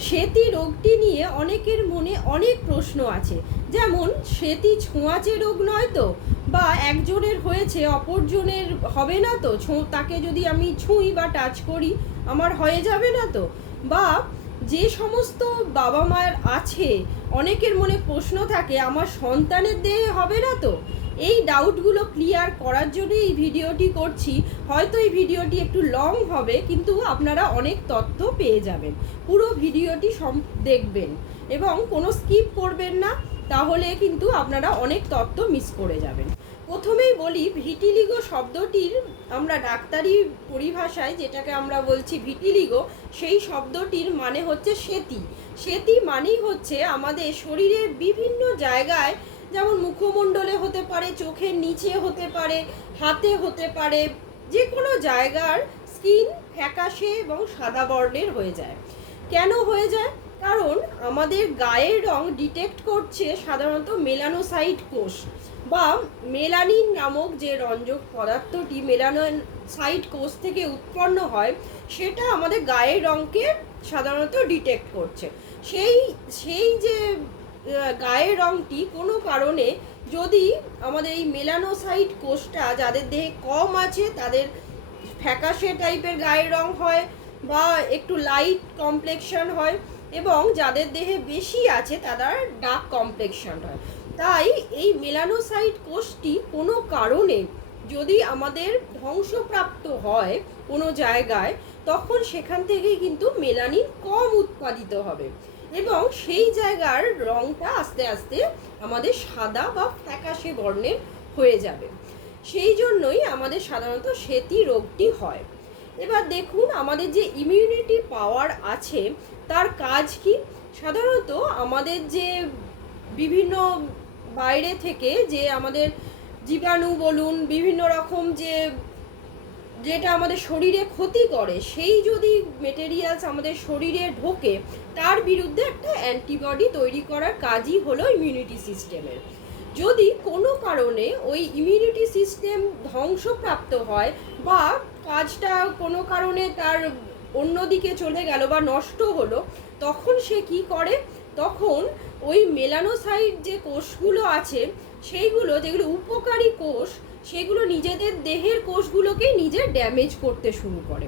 সেতি রোগটি নিয়ে অনেকের মনে অনেক প্রশ্ন আছে। যেমন, সেতি ছোঁয়াচে রোগ নয় তো? বা একজনের হয়েছে, অপরজনের হবে না তো? ছো, তাকে যদি আমি ছুঁই বা টাচ করি, আমার হয়ে যাবে না তো? বা যে সমস্ত বাবা মায়ের আছে, অনেকের মনে প্রশ্ন থাকে, আমার সন্তানের দেহে হবে না তো? এই ডাউটগুলো ক্লিয়ার করার জন্য এই ভিডিওটি করছি। হয়তো এই ভিডিওটি একটু লং হবে, কিন্তু আপনারা অনেক তথ্য পেয়ে যাবেন। পুরো ভিডিওটি দেখবেন এবং কোনো স্কিপ করবেন না, তাহলে কিন্তু আপনারা অনেক তথ্য মিস করে যাবেন। প্রথমেই বলি, ভিটিলিগো শব্দটির আমরা ডাক্তারি পরিভাষায় যেটাকে আমরা বলছি ভিটিলিগো, সেই শব্দটির মানে হচ্ছে সেতি। সেতি মানেই হচ্ছে আমাদের শরীরের বিভিন্ন জায়গায় যেমন মুখমণ্ডলে হতে পারে, চোখের নিচে হতে পারে, হাতে হতে পারে যে কোনো জায়গার স্কিন ফ্যাকাশে এবং সাদা বর্ণের হয়ে যায়। কেন হয়ে যায়? কারণ আমাদের গায়ের রং ডিটেক্ট করছে সাধারণত মেলানোসাইট কোষ বা মেলানিন নামক যে রঞ্জক পদার্থটি মেলানোসাইট কোষ থেকে উৎপন্ন হয়, সেটা আমাদের গায়ের রঙকে সাধারণত ডিটেক্ট করছে। সেই সেই যে গায়ের রঙটি কোনো কারণে যদি আমাদের এই মেলানোসাইট কোষটা যাদের দেহে কম আছে, তাদের ফ্যাকাশে টাইপের গায়ের রং হয় বা একটু লাইট কমপ্লেকশন হয় এবং যাদের দেহে বেশি আছে, তাদের ডার্ক কমপ্লেকশন হয়। তাই এই মেলানোসাইট কোষটি কোনো কারণে যদি আমাদের ধ্বংসপ্রাপ্ত হয় কোনো জায়গায়, তখন সেখান থেকেই কিন্তু মেলানিন কম উৎপাদিত হবে। এবং সেই জায়গার রংটা আস্তে আস্তে আমাদের সাদা বা ফ্যাকাশে বর্ণের হয়ে যাবে। সেই জন্যই আমাদের সাধারণত সেতি রোগটি হয়। এবার দেখুন, আমাদের যে ইমিউনিটি পাওয়ার আছে, তার কাজ কি? সাধারণত আমাদের যে বিভিন্ন বাইরে থেকে যে আমাদের জীবাণু বলুন, বিভিন্ন রকম যে যেটা আমাদের শরীরে ক্ষতি করে, সেই যদি মেটেরিয়ালস আমাদের শরীরে ঢোকে, তার বিরুদ্ধে একটা অ্যান্টিবডি তৈরি করার কাজই হলো ইমিউনিটি সিস্টেমের যদি কোনো কারণে ওই ইমিউনিটি সিস্টেম ধ্বংসপ্রাপ্ত হয় বা কাজটা কোনো কারণে তার অন্যদিকে চলে গেল বা নষ্ট হলো, তখন সে কি করে? তখন ওই মেলানোসাইট যে কোষগুলো আছে, সেইগুলো যেগুলো উপকারী কোষ সেগুলো নিজেদের দেহের কোষগুলোকে নিজে ড্যামেজ করতে শুরু করে।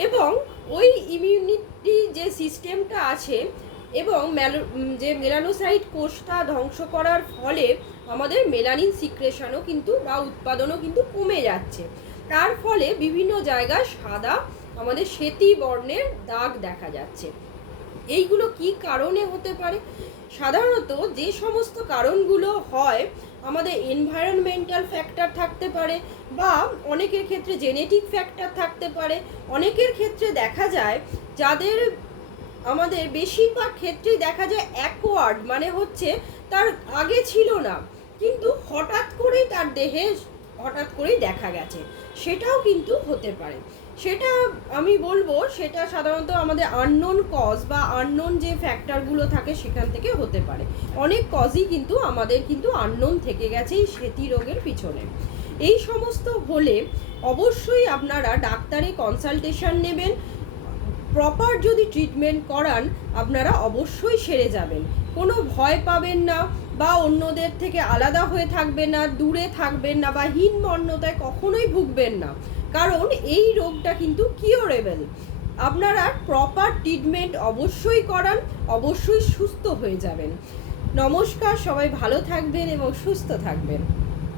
এবং ওই ইমিউনিটি যে সিস্টেমটা আছে এবং ম্যালো- যে মেলানোসাইট কোষটা ধ্বংস করার ফলে আমাদের মেলানিন সিক্রেশনও কিন্তু বা উৎপাদনও কিন্তু কমে যাচ্ছে। তার ফলে বিভিন্ন জায়গায় সাদা আমাদের শ্বেতি বর্ণের দাগ দেখা যাচ্ছে। এইগুলো কি কারণে হতে পারে? সাধারণত যে সমস্ত কারণগুলো হয় আমাদের এনভায়রনমেন্টাল ফ্যাক্টর থাকতে পারে বা অনেকের ক্ষেত্রে জেনেটিক ফ্যাক্টর থাকতে পারে। অনেকের ক্ষেত্রে দেখা যায় যাদের আমাদের বেশিরভাগ ক্ষেত্রেই দেখা যায় অ্যাকওয়ার্ড মানে হচ্ছে তার আগে ছিল না। কিন্তু হঠাৎ করেই তার দেহে হঠাৎ করেই দেখা গেছে। সেটাও কিন্তু হতে পারে। সেটা আমি বলব, সেটা সাধারণত আমাদের আননোন কজ বা আননোন যে ফ্যাক্টরগুলো থাকে সেখান থেকে হতে পারে। অনেক কজই কিন্তু আমাদের কিন্তু আননোন থেকে গেছে এই সেতি রোগের পিছনে। এই সমস্ত হলে অবশ্যই আপনারা ডাক্তারি কনসালটেশন নেবেন প্রপার যদি ট্রিটমেন্ট করান, আপনারা অবশ্যই সেরে যাবেন। কোনো ভয় পাবেন না বা অন্যদের থেকে আলাদা হয়ে থাকবেন না, দূরে থাকবেন না বা হীনমন্যতায় কখনোই ভুগবেন না। কারণ এই রোগটা কিন্তু কিওরেবেল আপনারা প্রপার ট্রিটমেন্ট অবশ্যই করান, অবশ্যই সুস্থ হয়ে যাবেন। নমস্কার, সবাই ভালো থাকবেন এবং সুস্থ থাকবেন।